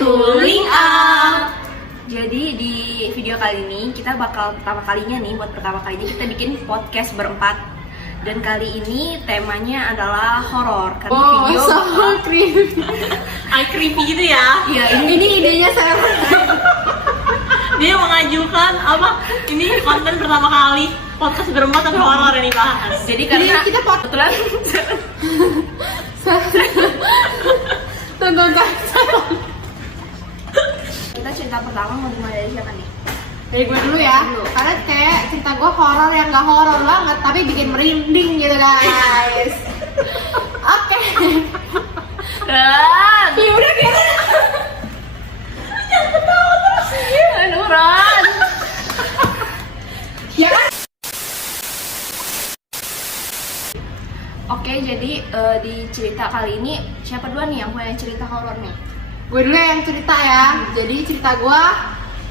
to Link Up. Jadi di video kali ini kita bakal pertama kalinya kita bikin podcast berempat. Dan kali ini temanya adalah horor. Karena video creepy. creepy gitu ya. Iya, ini idenya saya. Dia mengajukan ini konten pertama kali podcast berempat tapi horor yang dibahas. Jadi karena kita kebetulan tunggu guys. kita cerita pertama mau dimulai dari siapa nih? Dari gue dulu ya, karena kayak cerita gue horor yang gak horor banget tapi bikin merinding gitu guys. Oke. Ya udah gitu. Jangan ketawa terus sih. Anuran. Ya kan? Oke, jadi di cerita kali ini siapa duluan nih yang punya cerita horor nih? Gue dulu yang cerita ya. Jadi cerita gue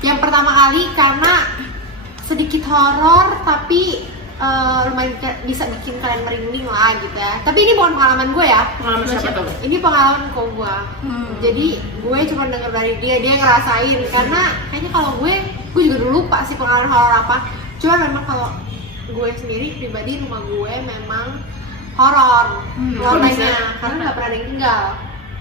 yang pertama kali karena sedikit horor tapi lumayan bisa bikin kalian merinding lah gitu ya. Tapi ini bukan pengalaman gue ya. Pengalaman siapa tuh? Ini pengalaman kok gue. Jadi gue cuma denger dari dia ngerasain. Karena kayaknya kalau gue juga dulu lupa sih pengalaman horor apa. Cuma memang kalau gue sendiri pribadi rumah gue memang horor lotengnya karena nggak pernah ada yang tinggal.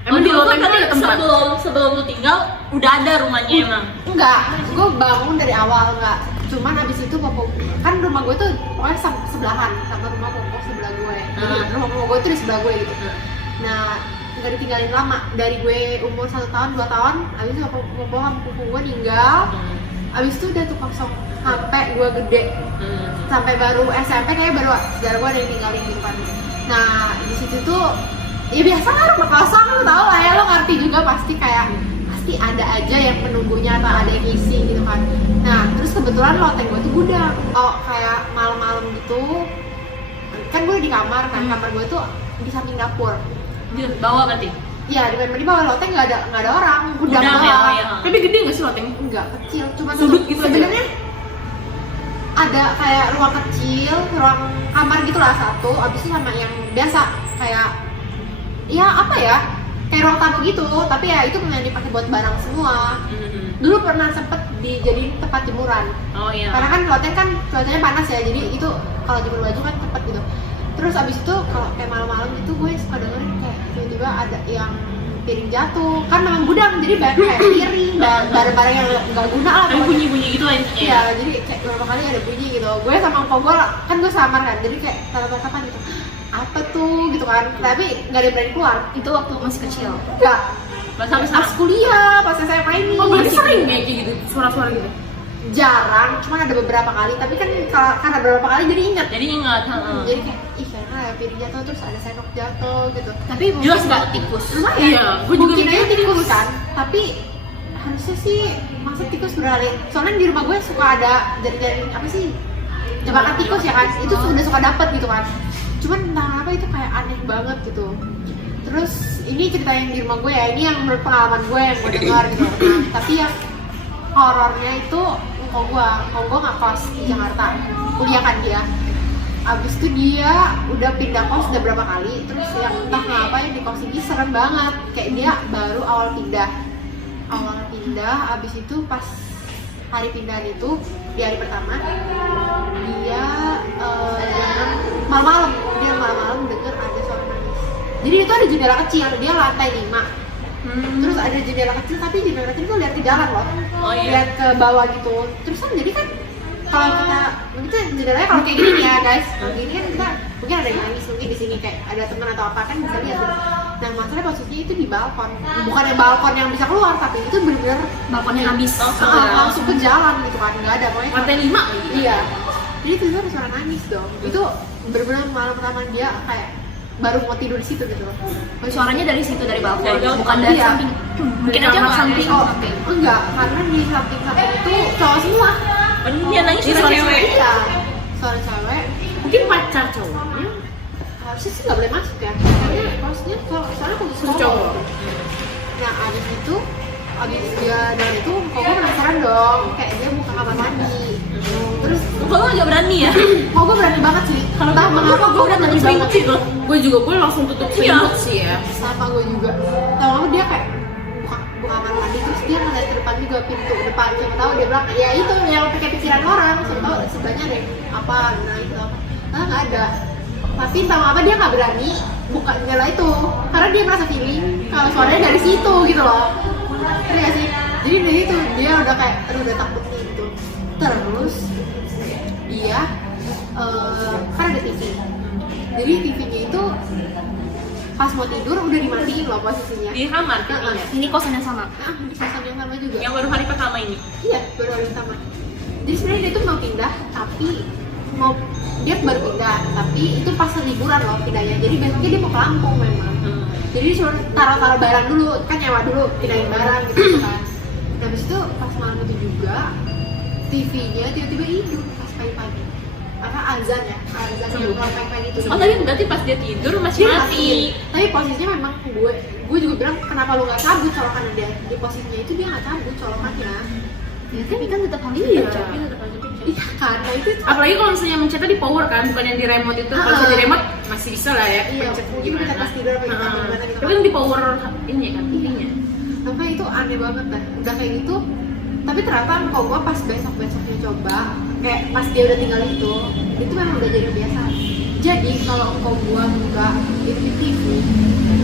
Emang di loteng kan ada tempat? Sebelum lu tinggal udah ada rumahnya emang? Enggak, gue bangun dari awal enggak. Cuman abis itu popo kan rumah gue tuh pokoknya sebelahan sama rumah popo sebelah gue. Jadi rumah popo gue tuh di sebelah gue gitu. Nah nggak ditinggalin lama dari gue umur 1 tahun 2 tahun. Abis itu popo sama popo gue meninggal. Abis itu udah tuh kosong sampai gue gede. Sampai baru SMP kayak baru saudara gue ada yang tinggalin di depan. Nah di situ tuh ya biasa kan rumah kosong, lo tau lah ya, lo ngerti juga pasti kayak pasti ada aja yang penunggunya atau ada yang isi gitu kan. Nah terus kebetulan loteng gue tuh gudang, kayak malam-malam gitu kan gue di kamar kan, kamar gue tuh di samping dapur. Di bawah berarti? Iya di bawah loteng nggak ada orang, gudang doang. Ya. Tapi gede nggak sih loteng? Enggak, kecil, cuma sudut gitu sebenarnya ada kayak ruang kecil, ruang kamar gitu lah satu, abis itu sama yang biasa kayak ya apa ya, kayak ruang tamu gitu, tapi ya itu yang dipakai buat barang semua. Dulu pernah sempet dijadiin tempat jemuran. Oh iya. Karena kan loteng kan cuacanya panas ya, jadi itu kalau jemur baju kan cepet gitu. Terus abis itu kalau kayak malam-malam gitu gue suka dengerin kayak tiba-tiba ada yang piring jatuh, kan memang gudang jadi banyak kayak piring dan barang-barang yang nggak guna lah. Kayak bunyi-bunyi gitu lah intinya. Iya, jadi kayak beberapa kali ada bunyi gitu. Gue sama empok gue kan gue samar kan, jadi kayak tatap-tatapan gitu. Apa tuh gitu kan? Tapi nggak ada yang berani keluar. Itu waktu masih kecil. Nggak. Pas sampai Pas kuliah, pas SMA ini. Oh berarti sering kayak gitu, suara-suara gitu? Jarang, cuma ada beberapa kali. Tapi kan karena beberapa kali jadi ingat. Jadi ingat. Jadi kayak ih kayaknya ada piring jatuh terus ada sendok jatuh gitu. Tapi jelas nggak nggak tikus? Lumayan. Iya, gue juga mungkin aja mikirnya tikus kan. Tapi harusnya sih masa tikus berlari. Soalnya di rumah gue suka ada jari-jari apa sih? Jebakan tikus ya kan. Itu udah suka dapet gitu kan. Cuman entah apa itu kayak aneh banget gitu. Terus ini cerita yang di rumah gue ya, ini yang menurut pengalaman gue yang gue dengar gitu. Nah, tapi yang horornya itu kok gue nggak kos di Jakarta, kuliah kan dia. Abis itu dia udah pindah kos udah berapa kali, terus yang entah kenapa yang di kos ini serem banget. Kayak dia baru awal pindah, abis itu pas hari pindahan itu di hari pertama dia malam-malam denger ada suara nangis. Jadi itu ada jendela kecil, dia lantai 5. Terus ada jendela kecil, tapi jendela kecil itu lihat ke jalan loh. Oh, iya. Lihat ke bawah gitu. Terus kan jadi kan kalau kita jendelanya kalau kayak gini nih ya guys, kalau gini kan kita mungkin ada yang nangis, mungkin di sini kayak ada teman atau apa kan bisa lihat. Nah masalahnya posisinya itu di balkon, bukan yang balkon yang bisa keluar, tapi itu benar-benar Balkonnya habis. langsung ke jalan gitu kan, nggak ada pokoknya. Lantai 5? Iya. Jadi itu ada suara nangis dong. Itu benar-benar malam pertama dia kayak baru mau tidur di situ gitu loh. Suaranya dari situ, dari balkon, Dari balkon. bukan dari Iya. samping. Mungkin aja nggak samping. Enggak, karena di samping itu cowok semua. Dia nangis Ini suara suara cewek. Iya, suara cewek. Mungkin pacar cowoknya. Harusnya sih nggak boleh masuk ya. Maksudnya soalnya khusus cowok. Nah abis dia dari itu, kok gue penasaran dong. Kayak dia buka kamar mandi. Terus Kok lu nggak berani ya? kok gue berani banget sih. Entah mengapa gue udah berani banget. sih loh. Gue langsung tutup selimut sih ya. Sama gue juga. Tahu dia kayak buka kamar mandi dia ngeliat ke depan juga, pintu depan, siapa tahu dia bilang ya itu yang pakai pikiran orang, siapa tahu sebelahnya ada apa, nah itu apa, nggak ada. Tapi entah apa dia nggak berani buka jendela itu karena dia merasa feeling kalau suaranya dari situ gitu loh. Ngerti gak sih? Jadi dari itu dia udah kayak aduh udah takut gitu. Terus dia kan ada TV. Jadi TV-nya itu pas mau tidur udah dimatiin loh posisinya. Di kamar TV-nya. Ini kosan yang sama. Di kosan yang sama juga. Yang baru hari pertama ini. Iya, baru hari pertama. Jadi sebenarnya dia tuh mau pindah, tapi dia baru pindah, tapi itu pas liburan loh pindahnya. Jadi besoknya dia mau ke Lampung memang. Jadi disuruh taruh barang dulu, kan nyewa dulu, pindahin barang gitu kan. Nah habis itu pas malam itu juga TV-nya tiba-tiba hidup pas pagi-pagi. Karena azan ya, azan yang pagi-pagi itu. Oh tadi berarti pas dia tidur masih Dia mati. Tapi posisinya memang gue juga bilang kenapa lu nggak cabut colokannya dia di posisinya itu, dia nggak cabut colokannya. Ya tapi kan tetap harus Iya. dibaca. Iya karena itu Apalagi kalau misalnya mencetnya di power kan, bukan yang di remote itu. Kalau misalnya di remote masih bisa lah ya, iya, pencet mungkin kita pas tidur apa Heeh. gimana gitu. Tapi kan di power ini kan TV-nya. Sampai itu aneh banget dah, udah kayak gitu. Tapi ternyata kok gua pas besoknya coba, kayak pas dia udah tinggal itu memang udah jadi biasa. Jadi kalau engkau gua buka itu TV,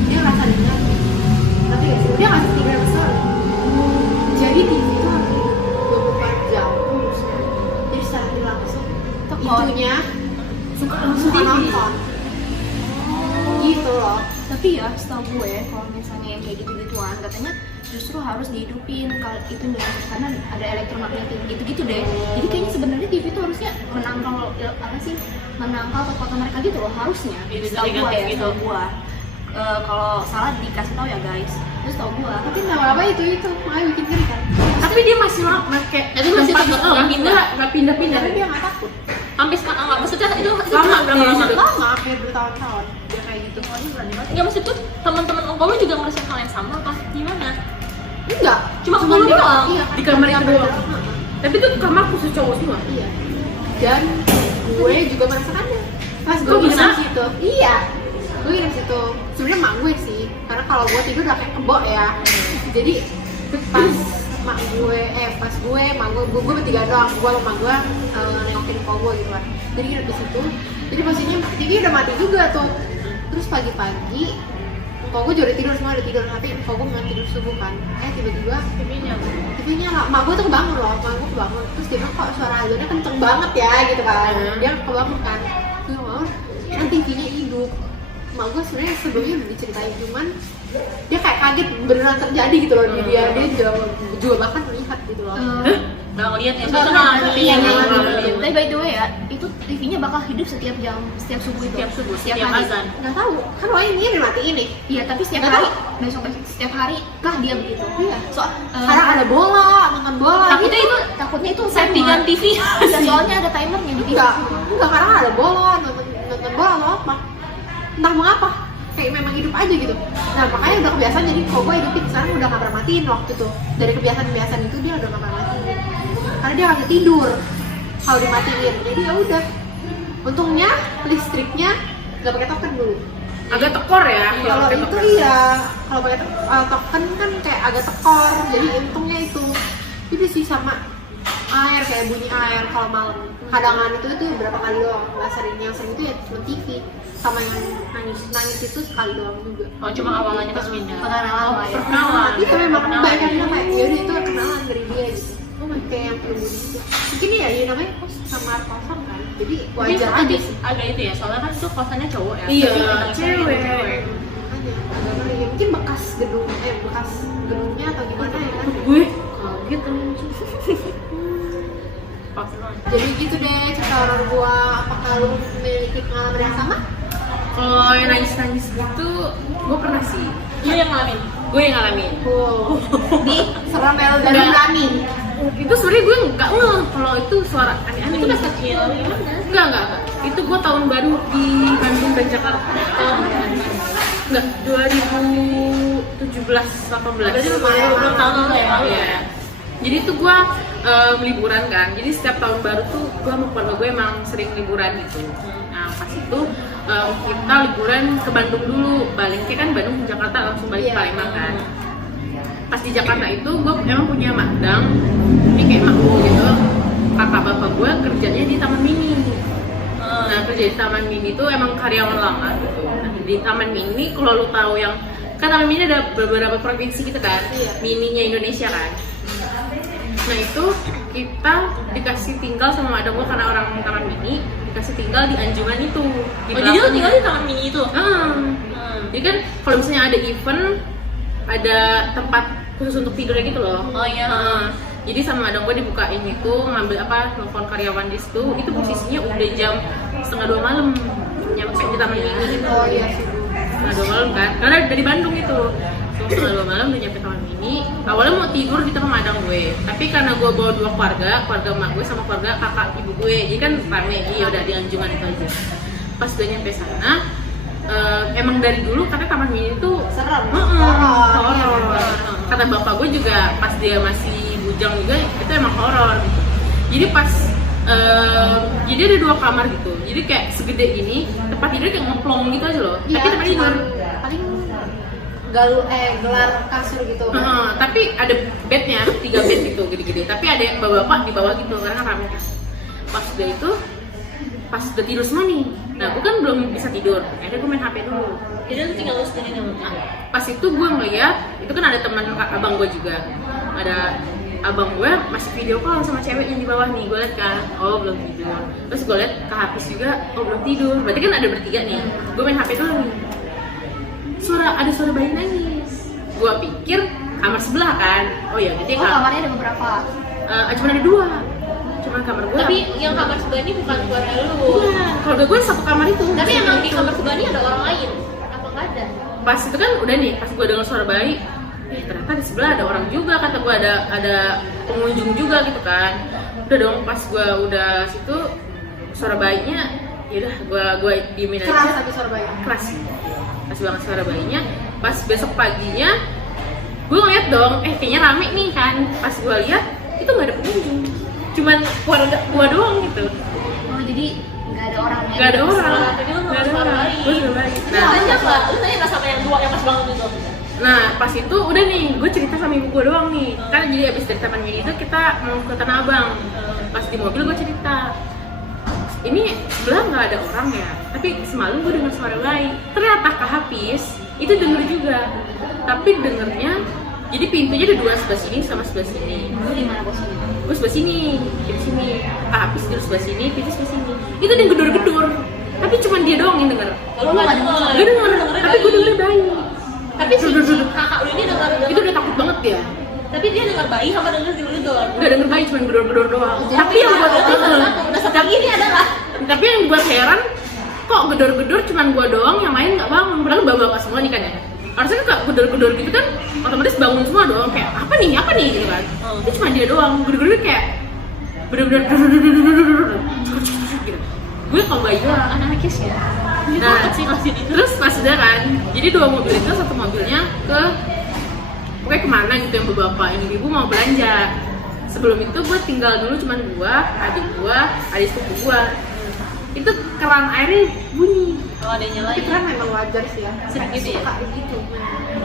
dia ngerasa dengar. Nanti dia nggak tidur besar. Jadi TV itu harus 24 jam. Jadi secara tidak langsung itunya Suka suka nonton. Gitu loh. Tapi ya setahu gue kalau misalnya yang kayak gitu-gituan katanya justru harus dihidupin kalau itu karena ada elektromagnetik gitu-gitu deh. Jadi kayaknya sebenarnya TV itu harusnya menangkal apa sih? Menangkal kekuatan mereka gitu loh harusnya. Itu Setahu gue ya, gitu. setahu gue. Kalau salah dikasih tahu ya guys. Terus tahu gue. Tapi nggak apa-apa itu makanya bikin ngeri kan. Tapi dia masih lama kayak Tapi masih tetap nggak pindah. nggak pindah-pindah. Tapi dia nggak takut. Sampai sekarang nggak maksudnya itu Lama, berapa iya, lama? sudah. Lama, hampir bertahun-tahun dia kayak gitu. Nggak maksud tuh teman-teman engkau lu juga ngerasain hal yang sama apa gimana? Enggak, Cuma kamu dia- doang? Iya, Di kamar itu doang? Heeh. Tapi itu kamar khusus cowok semua. Iya. Dan gue juga merasakannya. Pas gue Kok nginep bisa? di situ. Iya. Gue nginep di situ. Sebenarnya mak gue sih, karena kalau gue tidur udah kayak kebo ya. Jadi pas mak gue, mak gue bertiga doang. Gue sama mak gue nengokin kok gue gitu kan. Jadi nginep di situ. Jadi posisinya TV udah mati juga tuh. Terus pagi-pagi kok gue juga udah tidur, semua udah tidur, tapi kok gue mau tidur subuh kan. Tiba-tiba TV-nya lah, mak gue tuh kebangun loh, mak gue kebangun. Terus dia bilang kok suara azannya kenceng banget ya gitu kan. Dia kebangun kan. Gue bangun, kan TV-nya hidup. Mak gue sebenarnya sebelumnya udah diceritain, cuman dia kayak kaget beneran terjadi gitu loh di dia juga bahkan melihat gitu loh. Nggak ngeliat ya, Nggak, soalnya nggak, nggak iya, ngeliat. nggak, Nggak nggak. ngeliat. Tapi by the way ya, itu TV-nya bakal hidup setiap jam, setiap subuh itu. Setiap subuh, setiap setiap hari. azan. Nggak tahu, kan wah ini dimatiin nih. Iya, tapi setiap Nggak hari, besok setiap hari kah dia begitu. Iya. So, Sekarang ada bola, nonton bola. takutnya itu itu Settingan TV. Iya, soalnya ada timernya di TV. Enggak, karena ada bola, nonton bola atau apa. Entah mengapa, kayak memang hidup aja gitu. Nah makanya udah kebiasaan, jadi kok gue hidupin sekarang udah gak pernah matiin waktu itu. Dari kebiasaan-kebiasaan itu dia udah gak pernah matiin. Karena dia gak bisa tidur kalau dimatiin, jadi ya udah. Untungnya listriknya gak pakai token dulu. Agak tekor ya. Kalau pakai itu token. iya, kalau pakai token kan kayak agak tekor, jadi untungnya itu. Itu sih sama air, kayak bunyi air kalau malam. Kadangan itu berapa kali doang, nggak sering. Yang sering itu ya cuma TV, sama yang nangis itu sekali doang juga. Oh cuma awalnya pas pindah. Perkenalan ya. Perkenalan. Itu memang Perkenalan. banyak yang bilang kayak yaudah itu kenalan dari dia gitu. Kayak yang perlu gitu. Mungkin ya namanya kos kamar kosong kan, jadi Mungkin wajar aja sih. agak itu ya, soalnya kan itu kosannya cowok ya. Iya, Jadi kita cewek. Makanya agak ngeri. Mungkin bekas gedungnya atau gimana ya kan. Gue gitu. Pasti banget. Jadi gitu deh cerita horor gua. Apakah lu memiliki pengalaman yang sama? Kalau yang nangis-nangis gitu, gue pernah sih. Iya yang ngalamin. Gue yang ngalamin. Di serem ya dan Nggak. berani. Itu sebenarnya gue nggak ngeh kalau itu suara aneh-aneh. Itu pas kecil gimana? Enggak. Itu gue tahun baru di Bandung dan Jakarta. Enggak, 2017-18. Berarti belum tahun lalu ya malu ya. Jadi itu gue liburan kan. Jadi setiap tahun baru tuh gue sama keluarga gue emang sering liburan gitu. Nah pas itu kita liburan ke Bandung dulu. Baliknya kan Bandung ke Jakarta langsung balik ke Iya. Palembang kan. pas di Jakarta itu gue emang punya madang, ini kayak makmu gitu. Kakak bapak gue kerjanya di Taman Mini. Nah kerja di Taman Mini itu emang karyawan lama gitu. Nah, di Taman Mini kalau lu tahu yang kan Taman Mini ada beberapa provinsi gitu kan, mininya Indonesia kan. Nah itu kita dikasih tinggal sama madam gue karena orang Taman Mini, dikasih tinggal di Anjungan itu. Oh jadi lo tinggal di Taman Mini itu? Jadi kan kalau misalnya ada event, ada tempat khusus untuk tidurnya gitu loh. Oh iya. Jadi sama madam gue dibukain itu, ngambil telepon karyawan di situ, itu posisinya udah jam 1:30 malam nyampe di Taman Mini gitu. Oh iya sih. 1:30 malam kan, karena dari Bandung itu. Terus 1:30 malam udah nyampe Taman Mini. Awalnya mau tidur di tempat madam gue, tapi karena gue bawa 2 keluarga emak gue sama keluarga kakak ibu gue, jadi kan rame, iya udah di Anjungan itu aja. Pas udah nyampe sana, emang dari dulu katanya Taman Mini itu Serem. horor. Kata bapak gue juga pas dia masih bujang juga itu emang horor gitu. Jadi pas jadi ada 2 kamar gitu, jadi kayak segede ini, tempat tidur kayak ngeplong gitu aja loh. Iya, Tapi tempat tidur paling gelar kasur gitu. tapi ada bednya, 3 bed gitu gede-gede. Tapi ada yang bapak di bawah gitu karena kan rame. Pas udah itu, pas udah tidur semua nih, nah gue kan belum bisa tidur, akhirnya gue main HP dulu. Jadi lo tinggal lu sendiri namanya? Pas itu gue ngeliat, itu kan ada teman abang gue juga, ada abang gue masih video call sama cewek yang di bawah nih. Gue liat kan, oh belum tidur. Terus gue liat Kak Hafiz juga, oh belum tidur. Berarti kan ada bertiga nih. Gue main HP dulu nih, ada suara bayi nangis. Gue pikir kamar sebelah kan, oh ya nanti kamarnya ada beberapa. Cuma ada 2, cuma kamar gue. Tapi yang kamar sebelah ini bukan keluarga lu. Iya, keluarga gue satu kamar itu. Tapi emang di kamar sebelah ini ada orang lain? Apa nggak ada? Pas itu kan udah nih, pas gue dengar suara bayi, ternyata di sebelah ada orang juga, kata gue ada pengunjung juga gitu kan. Udah dong, pas gue udah situ suara bayinya, yaudah gue diemin aja. Keras tapi suara bayi. Keras banget suara bayinya. Pas besok paginya gue ngeliat dong, kayaknya rame nih kan. Pas gue lihat itu nggak ada pengunjung, cuman keluarga gue doang gitu. Oh jadi nggak ada orang. Nggak ada orang. Tapi lu Nggak ada suara orang. bayi. Gue suara bayi. Lu tanya nggak? Lu tanya nggak sama yang 2 yang pas bangun itu? Nah pas itu udah nih, gue cerita sama ibu gue doang nih. Kan jadi abis dari Taman Mini itu kita mau ke Tanah Abang. Pas di mobil gue cerita, ini sebelah nggak ada orang ya, tapi semalam gue dengar suara bayi. Ternyata Kak Hafiz itu denger juga, tapi dengernya jadi pintunya ada 2, sebelah sini sama sebelah sini. Lu di mana posisinya? Gue sebelah sini, di sini. Kak Hafiz di sebelah sini, pintu sebelah sini. Itu ada yang gedor-gedor, tapi cuma dia doang yang denger. Kalau nggak denger, Gue denger, tapi gue denger bayi. Tapi si kakak lu ini dengar. Itu udah takut banget ya. Tapi dia dengar bayi sama dengar gedor. Gak denger bayi, cuma gedor-gedor doang. Jadi Tapi yang buat Udah seperti ini adalah. tapi yang buat heran, kok gedor-gedor cuman gua doang, yang lain nggak bangun. Padahal bapak semua nih kan ya. Harusnya kan gedor-gedor gitu kan, otomatis bangun semua dong. Kayak apa nih gitu kan. Itu cuma dia doang, gedor-gedor kayak bener-bener gitu. Gue kalau bayi doang. Anarkis ya. Nah, terus pas udah kan, jadi 2 mobil itu, satu mobilnya pokoknya kemana gitu, yang bapak ini ibu mau belanja. Sebelum itu gue tinggal dulu cuman adik sepupu gue. Itu keran airnya bunyi. Kalau ada yang nyalain. Itu kan memang wajar sih ya. Sedikit ya. Suka gitu.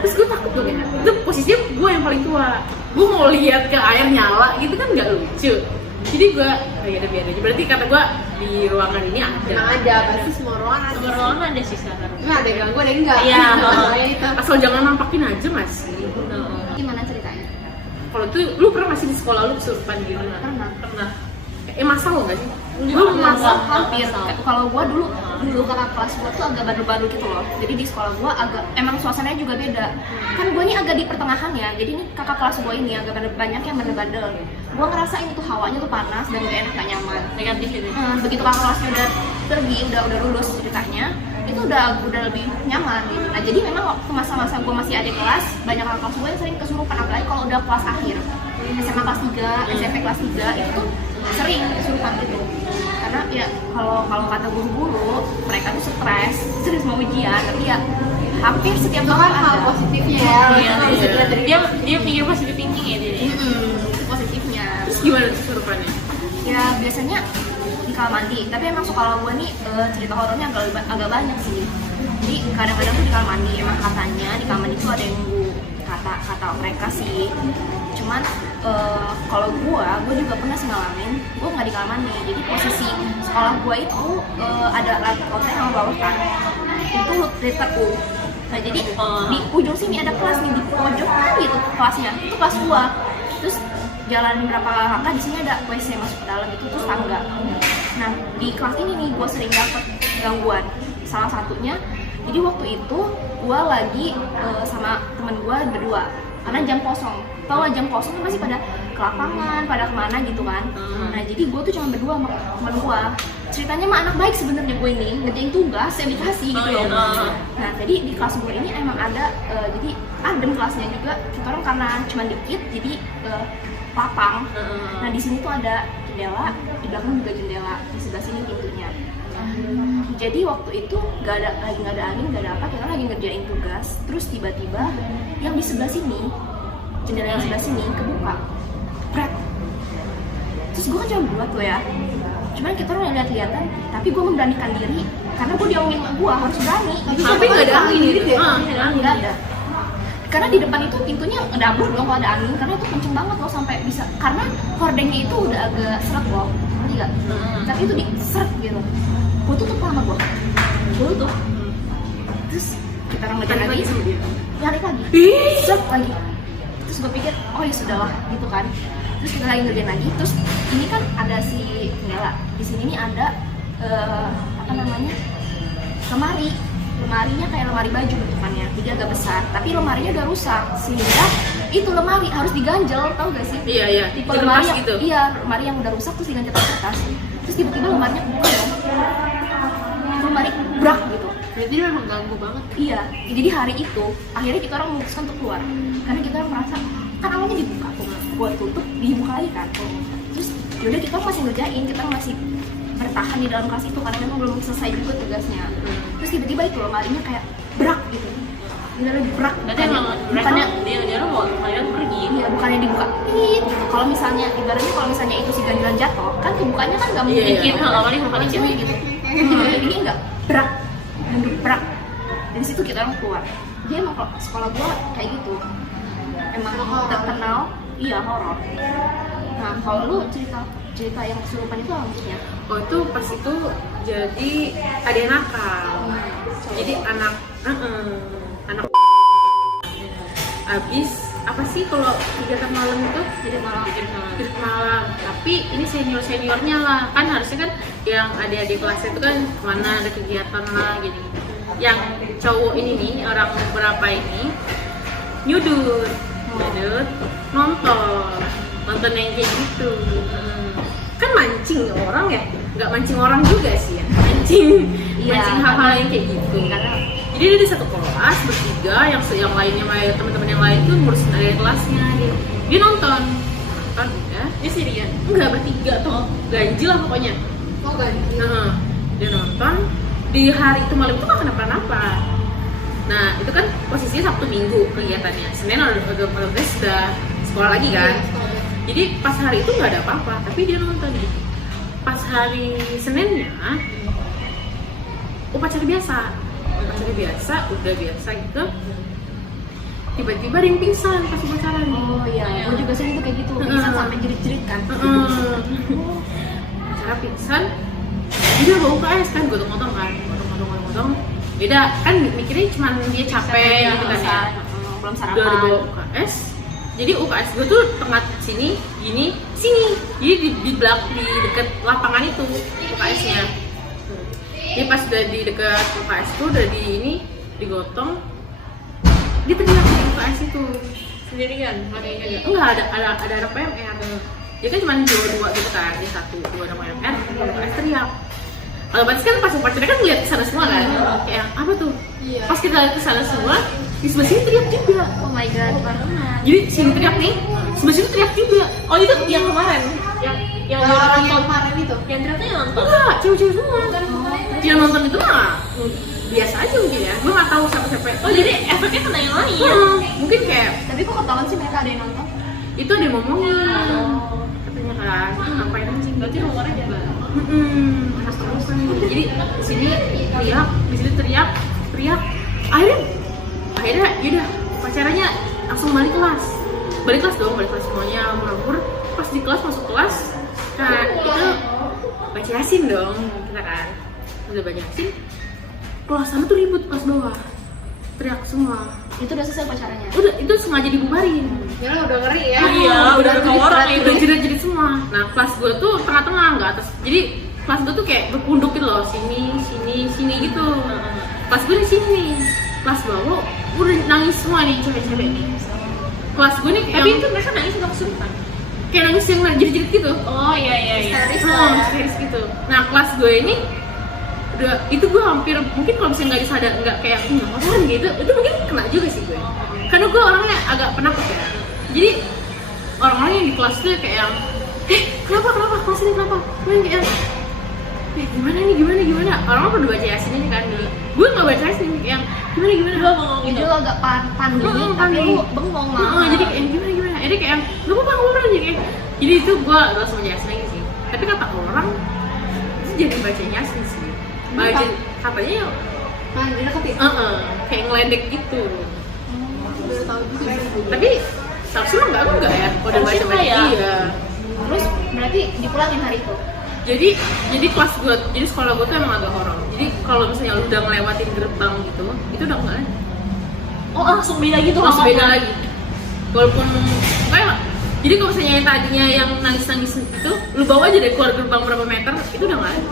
Terus gue takut tuh ya. Itu posisinya gue yang paling tua. Gue mau lihat ke air nyala gitu kan nggak lucu. Jadi gue, ya udah biar aja. Berarti kata gue di ruangan ini ada. Memang ada, pasti semua ruangan ada. Nomor ruangan ada sih sekarang. Cuma ada yang ganggu, ada yang enggak. Iya. Masalahnya itu. Asal jangan nampakin aja mas. Gimana ceritanya? Kalau itu lu pernah masih di sekolah lu kesurupan gitu? Pernah. Masal nggak sih? Lu masuk hampir. Kalau gua dulu kakak kelas gua tuh agak baru-baru gitu loh. Jadi di sekolah gua agak emang suasananya juga beda. Kan gua nih agak di pertengahan ya. Jadi ini kakak kelas gua ini agak banyak yang bandel-bandel. Gua ngerasain itu hawanya tuh panas dan gak enak, gak nyaman. Negatif itu. Begitu kakak kelasnya udah pergi, udah lulus ceritanya, itu udah lebih nyaman gitu. Nah jadi memang waktu masa-masa gue masih adik kelas, banyak kakak kelas gue yang sering kesurupan, apalagi kalau udah kelas akhir, SMA kelas 3, SMP kelas 3 itu tuh sering kesurupan gitu. Karena ya kalau kata guru-guru, mereka tuh stres mau ujian, tapi ya hampir setiap Itu tahun kan hal ada. positifnya ya. Iya, dia pikir positif thinking ya dia. Itu positifnya. Terus gimana kesurupannya? Ya biasanya di kamar mandi, tapi emang kalau gue nih cerita horornya agak banyak sih. Jadi kadang-kadang tuh di kamar mandi, emang katanya di kamar mandi tuh ada yang nunggu ke kata mereka sih. Cuman kalau gue juga pernah sih ngalamin, gue nggak di kamar nih. Jadi posisi sekolah gue itu ada lantai sama bawah kan, itu letter U. Nah jadi di ujung sini ada kelas nih, di pojok gitu kelasnya, itu kelas gue. Terus jalan berapa langkah di sini ada WC masuk ke dalam itu, terus tangga. Nah di kelas ini nih gue sering dapet gangguan. Salah satunya, jadi waktu itu gue lagi sama temen gue berdua, karena jam kosong. Tau lah jam kosong kan masih pada ke lapangan, pada kemana gitu kan. Nah jadi gue tuh cuma berdua sama temen gue. Ceritanya mah anak baik sebenarnya gue ini, ngerjain tugas yang dikasih gitu loh. Nah jadi di kelas gue ini emang ada, jadi adem kelasnya juga. Kita orang karena cuma dikit, jadi lapang. Nah di sini tuh ada jendela, di belakang juga jendela, di sebelah sini pintunya. Jadi waktu itu nggak ada angin, nggak ada apa, kita lagi ngerjain tugas. Terus tiba-tiba yang di sebelah sini, jendela yang sebelah sini kebuka, pret. Terus gue kan cuma berdua tuh ya. Cuman kita orang lihat-lihatan, tapi gue memberanikan diri karena gue diomongin sama gue harus berani. Tapi nggak ada angin gitu ya? Nggak ada. Karena di depan itu pintunya ngedabur dong kalau ada angin, karena itu kenceng banget loh sampai bisa, karena hordengnya itu udah agak seret loh, ngerti gak? Tapi itu diseret gitu. Gue tutup sama gue tutup. Terus kita orang ngejar lagi, nyari lagi, seret lagi. Terus gue pikir, oh ya sudahlah gitu kan. Terus kita lagi ngerjain lagi, terus ini kan ada si jendela. Di sini nih ada lemarinya kayak lemari baju bentukannya, jadi agak besar, tapi lemarinya udah rusak sehingga itu lemari harus diganjel, tau gak sih? Iya. Tipe lemari yang, gitu. Iya, lemari yang udah rusak terus diganjel ke atas. Terus tiba-tiba lemarinya kebuka dong. Lemari brak gitu. Jadi memang ganggu banget. Iya, jadi hari itu akhirnya kita orang memutuskan untuk keluar karena kita orang merasa kan awalnya dibuka tuh, buat tutup dibuka lagi kan. Terus yaudah kita masih ngerjain, kita masih bertahan di dalam kelas itu karena memang belum selesai juga tugasnya. Terus tiba-tiba itu lemarinya kayak brak gitu, beneran brak. Berarti emang bukannya dia mau kalian pergi? Iya, bukannya dibuka pit gitu. Kalau misalnya ibaratnya kalau misalnya itu si ganjelan jatuh kan kebukanya kan nggak mungkin Awalnya bukan cewek gitu. Ini nggak brak, mundur brak. Dari situ kita orang keluar. Dia emang kalau sekolah gua kayak gitu, emang terkenal horor. Nah kalau lu cerita yang kesurupan itu apa maksudnya? Oh itu pas itu jadi ada yang nakal. Jadi anak abis apa sih kalau kegiatan malam itu? Jadi malam. Tapi ini seniornya lah, kan harusnya kan yang adik-adik kelas itu kan kemana ada kegiatan lah gitu. Yang cowok ini nih, orang berapa ini nyudut nonton yang kayak gitu. Kan mancing orang ya, nggak mancing orang juga sih ya, mancing hal-hal yang kayak gitu. Jadi dia di satu kelas bertiga, yang lainnya teman-teman yang lain tuh ngurusin dari kelasnya. Dia nonton ya, dia sendirian, enggak bertiga tuh, ganjil lah pokoknya. Oh ganjil. Dia nonton di hari itu malam itu nggak kenapa-napa. Nah itu kan posisinya Sabtu Minggu kegiatannya, Senin udah sudah sekolah lagi kan. Jadi pas hari itu nggak ada apa-apa, tapi dia nonton gitu. Pas hari Seninnya upacara biasa, udah biasa gitu. Tiba-tiba ada yang pingsan pas upacara nih. Oh iya, gue juga sering tuh kayak gitu, pingsan sampai jerit-jerit kan. Upacara pingsan, dia bawa UKS kan, gotong-gotong. Beda kan mikirnya cuma dia capek gitu kan ya. Belum Udah sarapan. bawa UKS. Jadi UKS gue tuh tengah sini, sini. Jadi di dekat lapangan itu UKS-nya. Jadi pas udah di dekat UKS tuh udah digotong, dia teriak di UKS itu sendirian. Enggak ada anak PMR. Dia kan cuma dua gitu kan, dia 1, 2 anak PMR, UKS teriak. Kalau pas kan upacara kan ngeliat kesana semua kan, kayak apa tuh? Iya. Pas kita lihat kesana semua, di sebelah sini teriak juga. Oh my god, parah. Jadi sini teriak nih, sebelah sini teriak juga. Oh itu yang kemarin, yang Orang yang kemarin itu. yang ternyata yang nonton. Enggak, cewek-cewek semua. Yang nonton itu mah biasa aja mungkin ya. Gue nggak tahu siapa-siapa. Oh jadi efeknya kena yang lain. Mungkin kayak Tapi kok ketahuan sih mereka ada yang nonton? itu ada yang ngomongin. Katanya kan, ngapain anjing? Berarti rumornya juga. Terus-terusan. Jadi sini teriak, di sini teriak. Akhirnya yaudah pacarannya langsung balik kelas semuanya murmur. Pas di kelas, masuk kelas, nah itu baca yasin dong kita kan, udah baca yasin, kelas sana tuh ribut, kelas bawah teriak semua. Itu udah selesai pacarannya. Udah, itu sengaja dibubarin. Ya lo udah ngeri ya. Iya, udah ke orang itu. Udah jerit semua. Nah kelas gue tuh tengah-tengah, nggak atas. Jadi kelas gue tuh kayak berpunduk gitu loh, sini gitu. Kelas gue di sini, kelas bawah udah nangis semua nih cewek-cewek nih. Kelas gue nih kayak Tapi itu mereka nangis atau kesurupan? kayak nangis yang jerit gitu. Oh iya. Histeris gitu. Nah kelas gue ini udah, itu gue hampir mungkin kalau misalnya nggak disadar, nggak kayak ngapain gitu, itu mungkin kena juga sih gue. Karena gue orangnya agak penakut ya. Jadi orang-orang yang di kelas tuh kayak yang kenapa kelas ini kenapa? Gue yang kayak gimana nih orang pada baca yasin ini kan dulu. Gue nggak baca yasin, yang gimana Gue ngomong Itu gitu. lo agak panik, tapi lu bengong malah. jadi kayak gimana jadi kayak nggak apa-apa orang jadi itu gue langsung baca yasin lagi sih. Tapi kata orang itu jadi baca yasin sih. Baca katanya Nah, dideketin. kayak ngeledek gitu. Udah tahu gitu sih. Tapi seharusnya enggak ya kalau udah baca Harusnya baca. ya. Iya. Terus berarti dipulangin hari itu. Jadi kelas gue, jadi sekolah gue tuh emang agak horor. Jadi kalau misalnya lu udah ngelewatin gerbang gitu, itu udah enggak ada. Oh langsung beda gitu. Langsung apa? beda lagi. Walaupun kayak, jadi kalau misalnya yang tadinya yang nangis itu, lu bawa aja deh keluar gerbang berapa meter, itu udah nggak ada.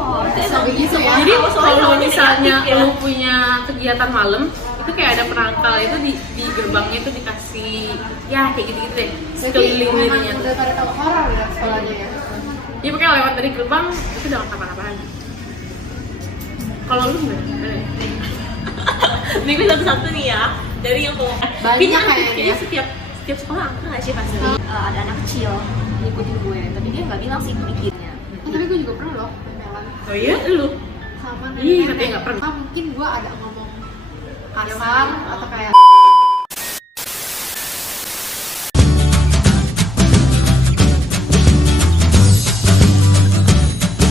Oh, Sampai gitu ya. Jadi soalnya kalau jadi misalnya aktif ya. lu punya kegiatan malam, itu kayak ada perangkal itu di gerbangnya itu dikasih ya kayak gitu deh, sekeliling memang dirinya tuh. udah pada tahu horor ya sekolahnya ya. Jadi pokoknya lewat dari gerbang itu udah nggak apa-apa lagi. Kalau lu gimana? Nih gue satu-satu nih ya. Dari yang tuh. Banyak kayaknya. Setiap sekolah angka nggak sih pasti? ada anak kecil ngikutin gue, tapi dia nggak bilang sih itu dikirnya. Tapi gue juga pernah loh memelan Oh iya, lu? sama Ih, nenek. tapi nggak pernah. Mungkin gue ada ngomong kasar atau kayak